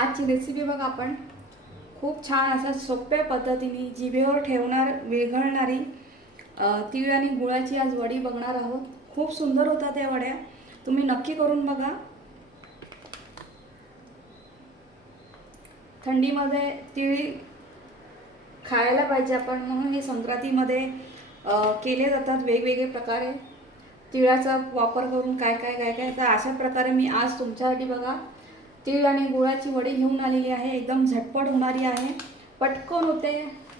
आजची रेसिपी बघा आपण. खूप छान अशा सोप्या पद्धतीने जिभेवर ठेवणार विरघळणारी तिळ तीळ आणि गुळाची आज वडी बघणार आहोत. खूप सुंदर होतात त्या वड्या. तुम्ही नक्की करून बघा. थंडीमध्ये तिळी खायला पाहिजे आपण म्हणून हे संक्रांतीमध्ये केले जातात वेगवेगळे प्रकारे. तिळाचा वापर करून काय काय काय काय तर अशा प्रकारे मी आज तुमच्यासाठी बघा. तीळ आणि गुळाची वडी घेऊन आलेली आहे. एकदम झटपट होणारी आहे. पटकन होते.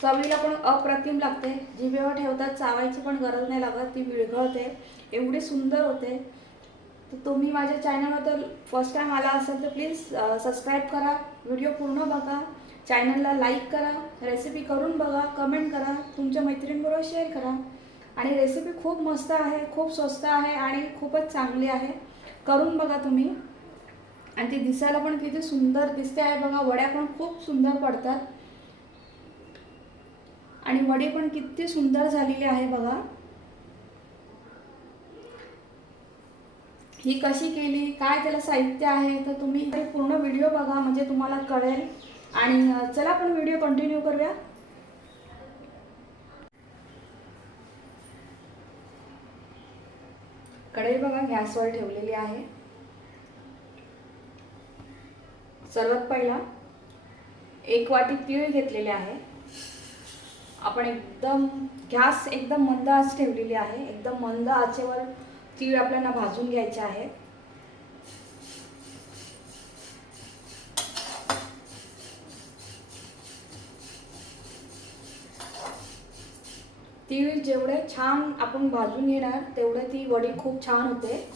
चवीला पण अप्रतिम लागते. जिभेवर ठेवतात चावायची पण गरज नाही लागत. ती विरघळते. एवढी सुंदर होते. तर तुम्ही माझ्या चॅनलवर तर फर्स्ट टाईम आला असाल तर प्लीज सबस्क्राईब करा. व्हिडिओ पूर्ण बघा. चॅनलला लाईक करा. रेसिपी करून बघा. कमेंट करा. तुमच्या मैत्रिणीबरोबर शेअर करा. आणि रेसिपी खूप मस्त आहे. खूप स्वस्त आहे आणि खूपच चांगली आहे. करून बघा तुम्ही. आणि ती दिसायला पण किती सुंदर दिसते आहे बघा. वड्या पण खूप सुंदर पडतात. आणि वडी पण किती सुंदर झालेली आहे बघा. ही कशी केली? काय त्याला साहित्य आहे? तर तुम्ही पूर्ण व्हिडिओ बघा म्हणजे तुम्हाला कळेल. आणि चला आपण व्हिडिओ कंटिन्यू करूया. कढई बघा गॅसवर ठेवलेली आहे. सर्वात पहिला एक वाटी तीळ घेतलेले आहे. आपण एकदम गॅस एकदम मंद आच ठेवलेली आहे. एकदम मंद आचेवर तीळ आपल्याला भाजून घ्यायचे आहे. तीळ जेवढे छान आपण भाजून घेणार तेवढे ती वडी खूप छान होते.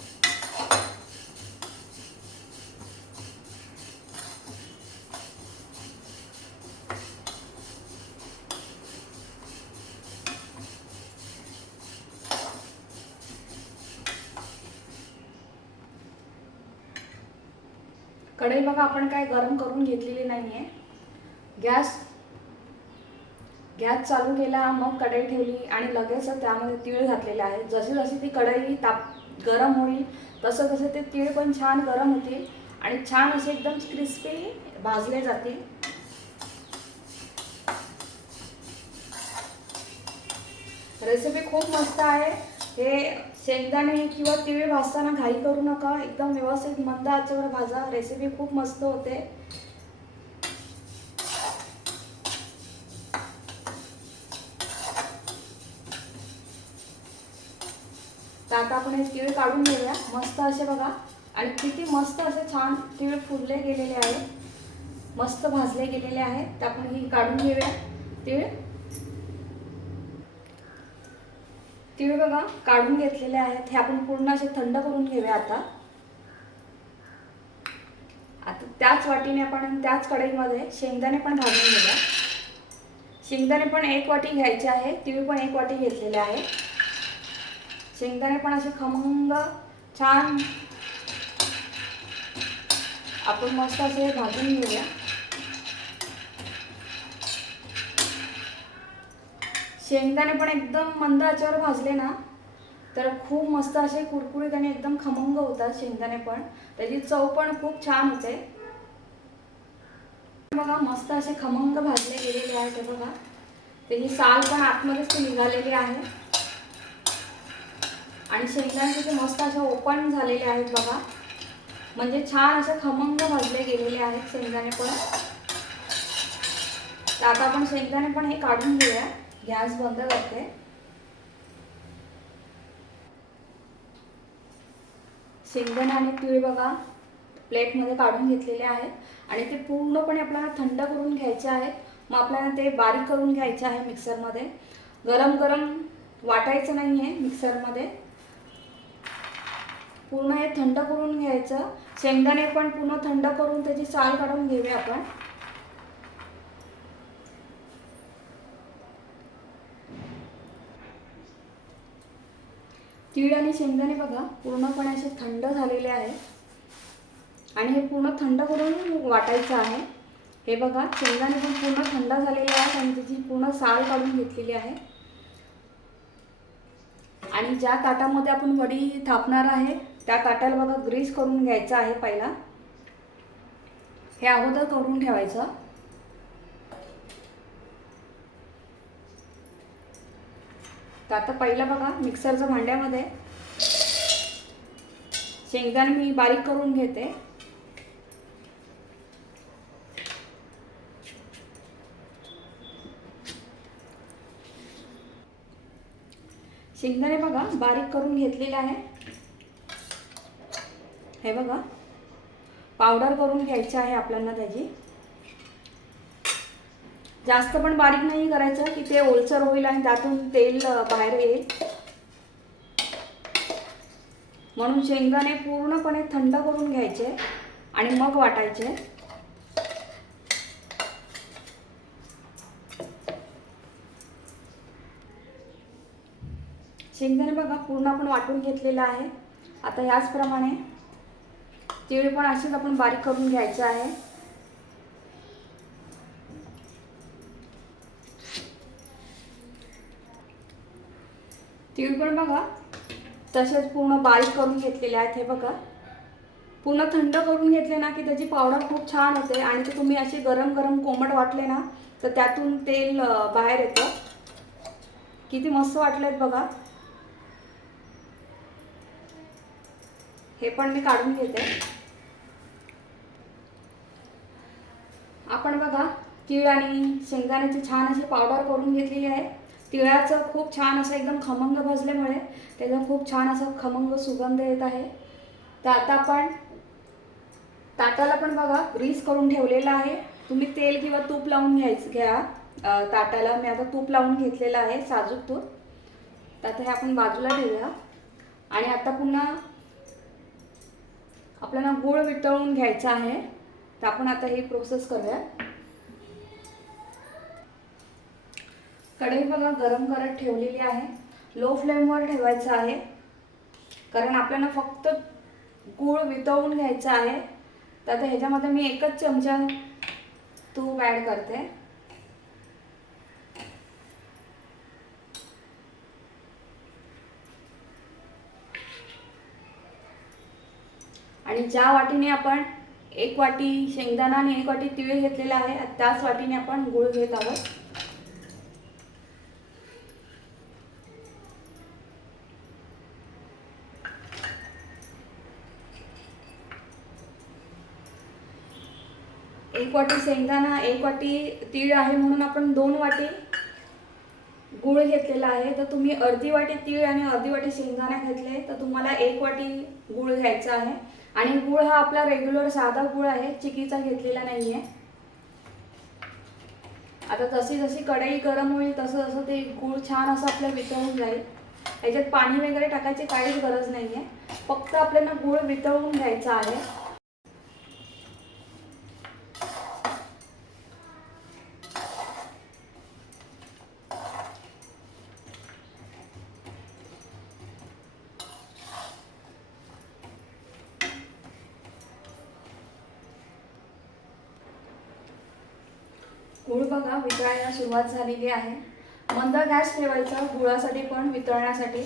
कढई बघा आपण काय गरम करून घेतलेली नाही आहे गॅस गॅस चालू केला मग कढई ठेवली आणि लगेच त्यामध्ये तीळ घातलेले आहे. जशी जशी ती कढई ताप गरम होईल तसं तसं ते तीळ पण छान गरम होतील आणि छान असे एकदम क्रिस्पी भाजले जातील. रेसिपी खूप मस्त आहे. हे शेंगदाणे किंवा तिळ भाजताना घाई करू नका. एकदम व्यवस्थित मंद आचेवर भाजा. रेसिपी खूप मस्त होते. तर आता आपण हे तीळ काढून घेऊया. मस्त असे बघा. आणि किती मस्त असे छान तीळ फुलले गेलेले आहेत. मस्त भाजले गेलेले आहेत. तर आपण ही काढून घेऊया. तिळ तिळ बघा काढून घेतलेले आहेत. हे आपण पूर्ण असे थंड करून घेऊया आता. आता त्याच वाटीने आपण त्याच कढईमध्ये शेंगदाणे पण भाजून घेऊया. शेंगदाणे पण एक वाटी घ्यायचे आहे. तिळ पण एक वाटी घेतलेले आहे. शेंगदाणे पण असे खमंग छान. आपण मस्त असे भाजून घेऊया. शेंगदाणे पण एकदम मंद आचेवर भाजले ना तर खूप मस्त असे कुरकुरीत आणि एकदम खमंग होतात शेंगदाणे पण. त्याची चव पण खूप छान होते. बघा मस्त असे खमंग भाजले गेलेले आहेत हे बघा. त्याची साल पण आतमध्येच ते निघालेली आहे. आणि शेंगदाणे तिथे मस्त असे ओपन झालेले आहेत बघा. म्हणजे छान असे खमंग भाजले गेलेले आहेत शेंगदाणे पण. तर आता आपण शेंगदाणे पण हे काढून घेऊया. गॅस बंद करते. शेंगदाणा आणि तीळ बघा प्लेटमध्ये काढून घेतलेले आहेत. आणि ते पूर्णपणे आपल्याला थंड करून घ्यायचे आहेत. मग आपल्याला ते बारीक करून घ्यायचे आहे मिक्सरमध्ये. गरम गरम वाटायचं नाही आहे मिक्सरमध्ये. पूर्ण हे थंड करून घ्यायचं. शेंगदाणे पण पूर्ण थंड करून त्याची साल काढून घेऊया आपण. तीळ आणि शेंगदाणे बघा पूर्णपणे असे थंड झालेले आहे. आणि हे पूर्ण थंड करून वाटायचं आहे. हे बघा शेंगदाणे पण पूर्ण थंड झालेले आहेत आणि त्याची पूर्ण साल काढून घेतलेली आहे. आणि ज्या ताटामध्ये आपण वडी थापणार आहे त्या ताटाला बघा ग्रीस करून घ्यायचं आहे पहिला. हे अगोदर करून ठेवायचं. तर आता पहिलं बघा मिक्सरच्या भांड्यामध्ये शेंगदाणे मी बारीक करून घेते. शेंगदाणे बघा बारीक करून घेतलेले आहे. हे बघा पावडर करून घ्यायची आहे आपल्याला त्याची. जास्त पण बारीक नाही करायचं की ते ओलसर होईल आणि त्यातून तेल बाहेर येईल. म्हणून शेंगदाणे पूर्णपणे थंड करून घ्यायचे आणि मग वाटायचे. शेंगदाणे बघा पूर्ण आपण वाटून घेतलेलं आहे. आता ह्याचप्रमाणे तीळ पण अशीच आपण बारीक करून घ्यायचं आहे. तीळ पण बघा. तसेच पूर्ण बारीक करून घेतलेले आहेत हे बघा. पूर्ण थंड करून घेतले ना की त्याची पावडर खूप छान होते आणि ते तुम्ही असे गरम गरम कोमट वाटले ना तर त्यातून तेल बाहेर येतं. किती मस्त वाटलेत बघा. हे पण मी काढून घेते. आपण बघा तीळ आणि शेंगदाण्याची छान अशी पावडर करून घेतलेली आहे. तिळाचं खूप छान असं एकदम खमंग भाजल्यामुळे त्याचा खूप छान असं खमंग सुगंध येत आहे. तर आता आपण ताटाला पण बघा ग्रीस करून ठेवलेलं आहे. तुम्ही तेल किंवा तूप लावून घ्यायचं घ्या. ताटाला मी आता तूप लावून घेतलेलं आहे साजूक तूप. तर आता हे आपण बाजूला ठेवूया. आणि आता पुन्हा आपल्याला गुळ वितळून घ्यायचा आहे. तर आपण आता ही प्रोसेस करूया. कढई बघा गरम करत ठेवलेली आहे. लो फ्लेमवर ठेवायचं आहे. कारण आपल्याला फक्त गूळ वितळून घ्यायचा आहे. तर आता ह्याच्यामध्ये मी एकच चमचा तूप ॲड करते. आणि ज्या वाटीने आपण एक वाटी शेंगदाणा आणि एक वाटी तिळ घेतलेला आहे त्याच वाटीने आपण गूळ घेत आहोत. एक वाटी शेंगदाणा एक वाटी तीळ आहे म्हणून आपण दोन वाटी गूळ घेतलेला आहे. तर तुम्ही अर्धी वाटी तीळ आणि अर्धी वाटी शेंगदाणा घेतले तर तुम्हाला एक वाटी गूळ घ्यायचा आहे. आणि गूळ हा आपला रेग्युलर साधा गूळ आहे चिकीचा घेतलेला नाही आहे आता जशी जशी कढई गरम होईल तसं तसं ते गूळ छान असं आपल्या वितळून जाईल. याच्यात पाणी वगैरे टाकायची काहीच गरज नाही आहे फक्त आपल्याला गूळ वितळून घ्यायचा आहे. गूळ बघा वितळायला सुरुवात झालेली आहे. मंद गॅस ठेवायचा गुळासाठी पण वितळण्यासाठी.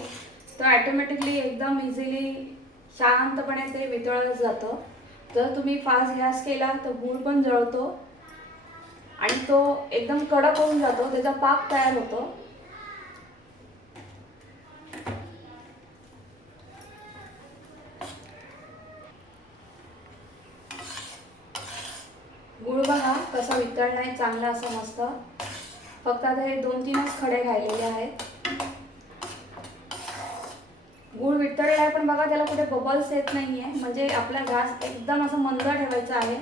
तर ॲटोमॅटिकली एकदम इझिली शांतपणे ते वितळत जातं. जर तुम्ही फास्ट गॅस केला तर गूळ पण जळतो. आणि तो एकदम कडक होऊन जातो त्याचा पाक तयार होतो. गुळ बघा कसा वितळला आहे चांगला असा मस्त. फक्त आता हे दोन तीनच खडे घायलेले आहेत. गुळ वितळला आहे पण बघा त्याला कुठे बबल्स येत नाही आहे म्हणजे आपला गॅस एकदम असं मंद ठेवायचा आहे.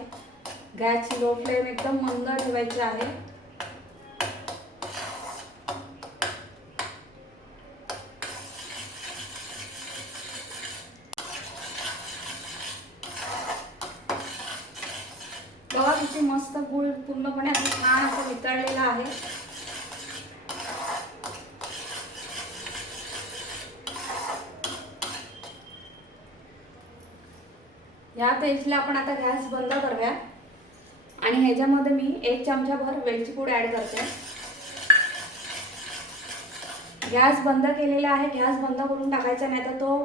गॅसची लो फ्लेम एकदम मंद ठेवायची आहे. किती मस्त गुळ पूर्णपणे असं छान असं वितळलेला आहे. या पेजला आपण आता गॅस बंद करूया. आणि ह्याच्यामध्ये मी एक चमचाभर वेलची पूड ॲड करते. गॅस बंद केलेला आहे. गॅस बंद करून टाकायचा नाही तर तो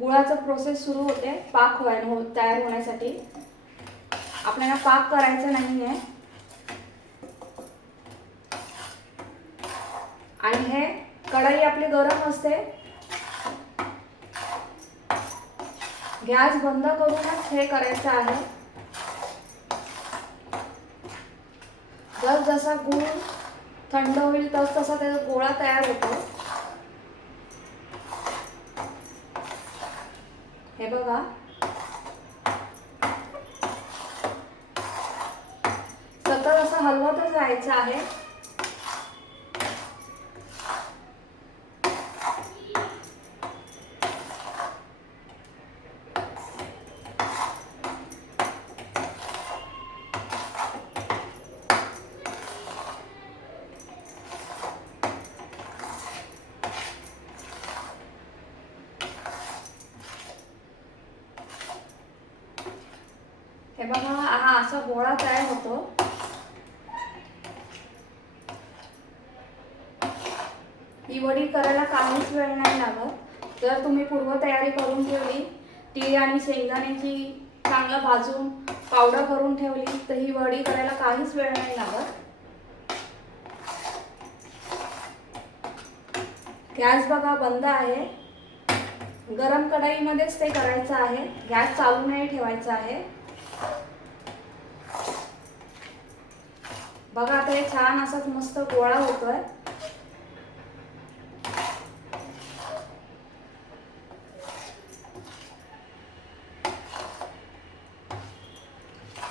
गुळाचा प्रोसेस सुरू होते पाक हो तयार होण्यासाठी. आपल्याला पाक करायचा नाही आहे आणि हे कढई आपली गरम असते. गॅस बंद करूनच हे करायचं आहे. जस जसा गुळ थंड होईल तस तसा त्याचा गोळा तयार होतो. हे बघा. असं हलवतच राहायचं आहे. हे बघा हा असा गोळा तयार होतो ही वडी करायला काहीच वेळ नाही लागत. जर तुम्ही पूर्वतयारी करून ठेवली तीळ आणि शेंगदाण्याची चांगलं भाजून पावडर करून ठेवली तर ही वडी करायला काहीच वेळ नाही लागत. गॅस बघा बंद आहे. गरम कढईमध्येच ते करायचं आहे. गॅस चालू नाही ठेवायचा आहे. बघा आता हे छान असंच मस्त गोळा होतोय.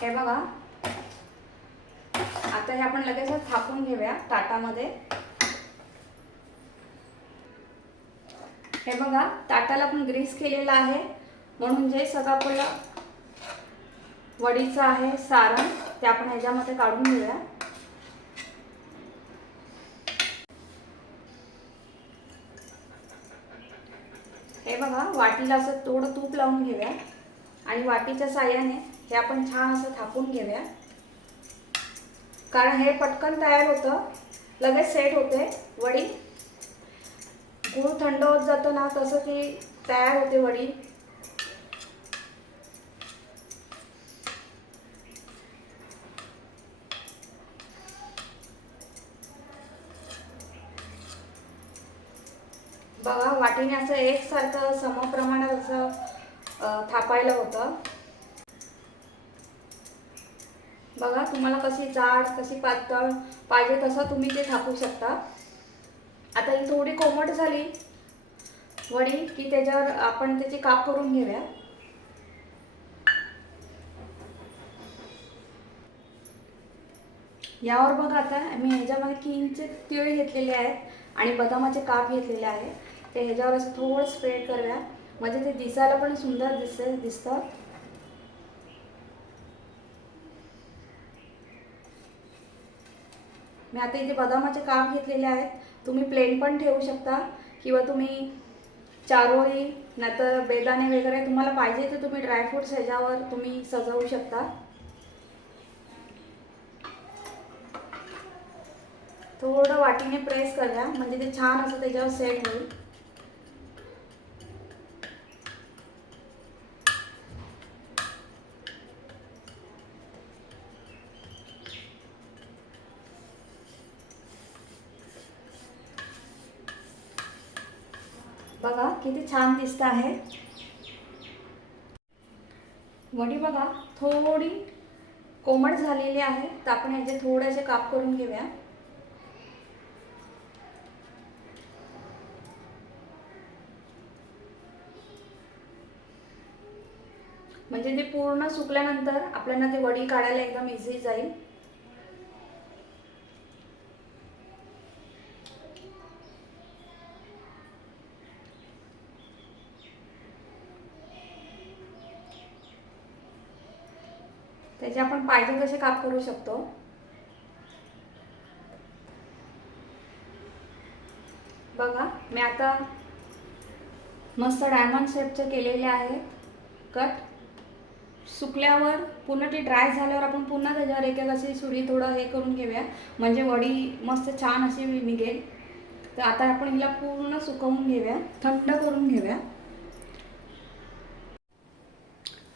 हे बघा. आता हे आपण लगेच थापून घेऊया ताटामध्ये. हे बघा ताटाला आपण ग्रीस केलेलं आहे. म्हणून जे सगळं आपलं वडीचं आहे सारण ते आपण ह्याच्यामध्ये काढून घेऊया. हे बघा वाटीला असं थोडं तूप लावून घेऊया. आणि वाटीच्या साह्याने हे आपण छान असं थापून घेऊया. कारण हे पटकन तयार होतं. लगेच सेट होते. वडी गूळ थंड होत जातो ना तसं ती तयार होते वडी. बघा वाटीने असं एकसारखं समप्रमाणात असं थापायला होतं. बघा तुम्हाला कशी जाड कशी पातळ पाहिजे तसं तुम्ही ते थापू शकता. आता ही थोडी कोमट झाली. वडी की त्याच्यावर आपण त्याची काप करून घेऊया. यावर बघा आता मी ह्याच्यामध्ये किंचित तिळ घेतलेले आहेत आणि बदामाचे काप घेतलेले आहे ते ह्याच्यावर थोडं स्प्रेड करूया. म्हणजे ते दिसायला पण सुंदर दिसते दिसतं. मी आता इथे बदामाचे काम घेतलेले आहेत. तुम्ही प्लेन पण ठेवू शकता किंवा तुम्ही चारोळी नाहीतर बेदाणे वगैरे तुम्हाला पाहिजे तर तुम्ही ड्रायफ्रूट्स ह्याच्यावर तुम्ही सजवू शकता. थोडं वाटीने प्रेस करा म्हणजे ते छान असं त्याच्यावर सेट होईल बघा किती छान दिसत आहे. वडी बघा थोडी कोमट झालेली आहे. तर आपण ह्याचे थोडेसे काप करून घेऊया. म्हणजे ते पूर्ण सुकल्यानंतर आपल्याला ते वडी काढायला एकदम इझी जाईल. त्याचे आपण पाहिजे तसे काप करू शकतो? बघा मी आता मस्त डायमंड शेपचे केलेले आहे. कट सुकल्यावर पुन्हा ती ड्राय झाल्यावर आपण पुन्हा त्याच्यावर एक एक अशी सुरी थोडं हे करून घेऊया. म्हणजे वडी मस्त छान अशी निघेल. तर आता आपण हिला पूर्ण सुकवून घेऊया. थंड करून घेऊया.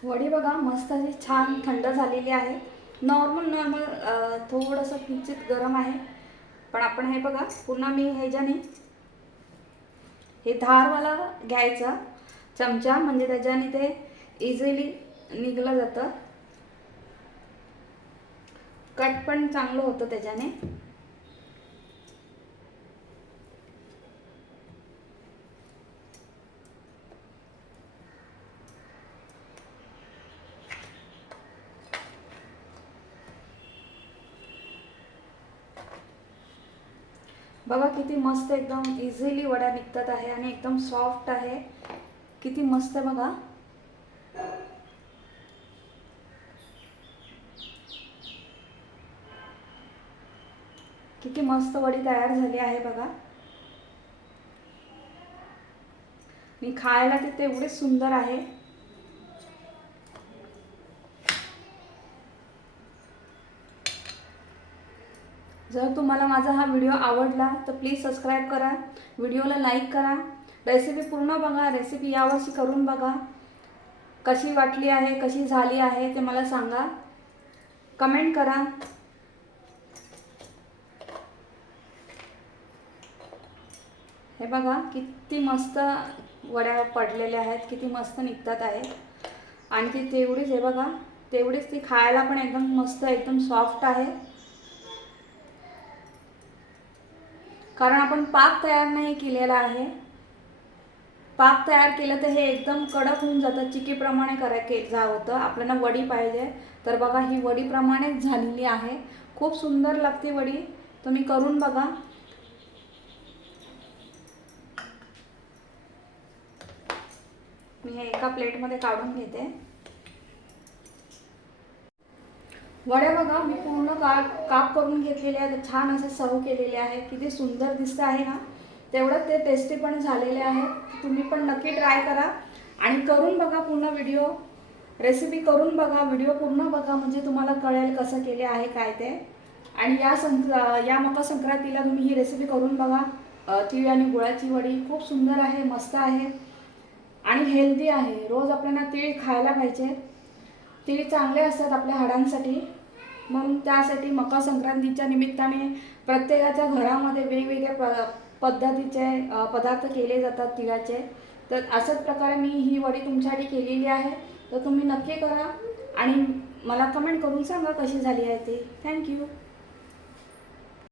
वडी बघा मस्त अशी छान थंड झालेली आहे. नॉर्मल नॉर्मल थोडंसं किंचित गरम आहे. पण आपण हे बघा पुन्हा मी ह्याच्याने हे धारवाला घ्यायचा. चमचा म्हणजे त्याच्याने ते इझिली निघलं जातं. कट पण चांगलं होतं त्याच्याने. बघा किती मस्त एकदम इझिली वड्या निघतात आहे आणि एकदम सॉफ्ट आहे. किती मस्त आहे बघा. किती मस्त वडी तयार झाली आहे बघा. मी खायला तिथे एवढे सुंदर आहे. जर तुम्हाला माझा हा व्हिडिओ आवडला तर प्लीज सबस्क्राईब करा. व्हिडिओला लाईक करा. रेसिपी पूर्ण बघा. रेसिपी यावर्षी करून बघा. कशी वाटली आहे कशी झाली आहे ते मला सांगा. कमेंट करा. हे बघा किती मस्त वड्या पडलेल्या आहेत किती मस्त निघतात आहे आणि ती तेवढीच हे बघा तेवढीच ती खायला पण एकदम मस्त एकदम सॉफ्ट आहे. कारण आपण पाक तयार नाही केलेला आहे. पाक तयार केलं तर हे एकदम कडक होऊन जातं. चिकीप्रमाणे करा के जा होतं. आपल्याला वडी पाहिजे. तर बघा ही वडीप्रमाणेच झालेली आहे. खूप सुंदर लागते वडी. तुम्ही करून बघा. मी हे एका प्लेटमध्ये काढून घेते. वड्या बघा मी पूर्ण का काप करून घेतलेले आहेत. छान असे सर्व केलेले आहे किती सुंदर दिसतं आहे ना? तेवढं ते टेस्टी पण झालेले आहेत. तुम्ही पण नक्की ट्राय करा. आणि करून बघा पूर्ण व्हिडिओ रेसिपी करून बघा. व्हिडिओ पूर्ण बघा. म्हणजे तुम्हाला कळेल कसं केले आहे काय ते. आणि या संक या मकर संक्रांतीला तुम्ही ही रेसिपी करून बघा. तिळ आणि गुळाची वडी खूप सुंदर आहे मस्त आहे. आणि हेल्दी आहे. रोज आपल्याला तीळ खायला पाहिजे. तीळ चांगले असतात आपल्या हाडांसाठी. म्हणून त्यासाठी मकर संक्रांतीच्या निमित्ताने प्रत्येकाच्या घरामध्ये वेगवेगळ्या प पद्धतीचे पदार्थ केले जातात तिळाचे. तर अशाच प्रकारे मी ही वडी तुमच्यासाठी केलेली आहे. तर तुम्ही नक्की करा आणि मला कमेंट करून सांगा कशी झाली आहे ती. थँक्यू